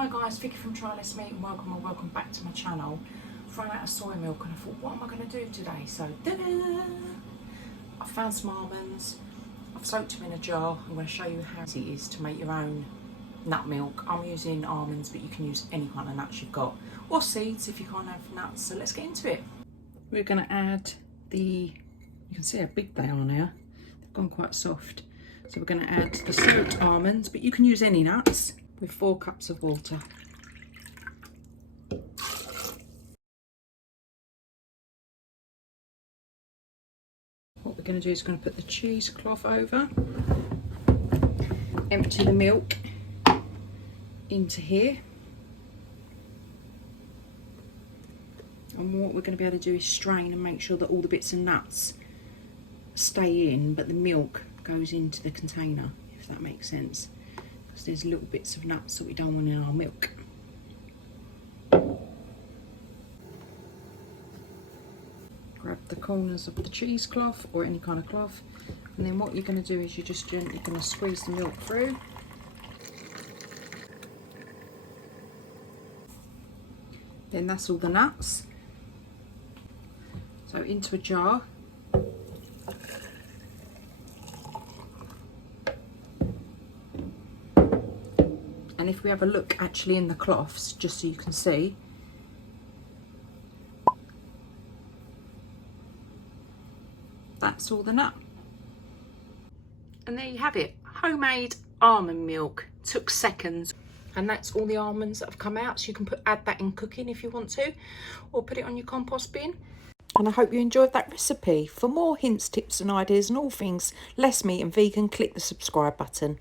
Hi guys, Vicky from Trylessmeat and welcome back to my channel. I've run out of soy milk and I thought, what am I going to do today? So, I found some almonds. I've soaked them in a jar. I'm going to show you how easy it is to make your own nut milk. I'm using almonds, but you can use any kind of nuts you've got, or seeds if you can't have nuts. So let's get into it. We're going to add you can see how big they are now. They've gone quite soft. So we're going to add the soaked almonds, but you can use any nuts, with 4 cups of water. What we're going to do is going to put the cheesecloth over, empty the milk into here, and what we're going to be able to do is strain and make sure that all the bits of nuts stay in, but the milk goes into the container, if that makes sense, because there's little bits of nuts that we don't want in our milk. Grab the corners of the cheesecloth or any kind of cloth, and then what you're going to do is you're just gently going to squeeze the milk through. Then that's all the nuts. So into a jar. And if we have a look actually in the cloths, just so you can see, that's all the nut. And there you have it, homemade almond milk. Took seconds. And that's all the almonds that have come out, so you can add that in cooking if you want to, or put it on your compost bin. And I hope you enjoyed that recipe. For more hints, tips and ideas and all things less meat and vegan, click the subscribe button.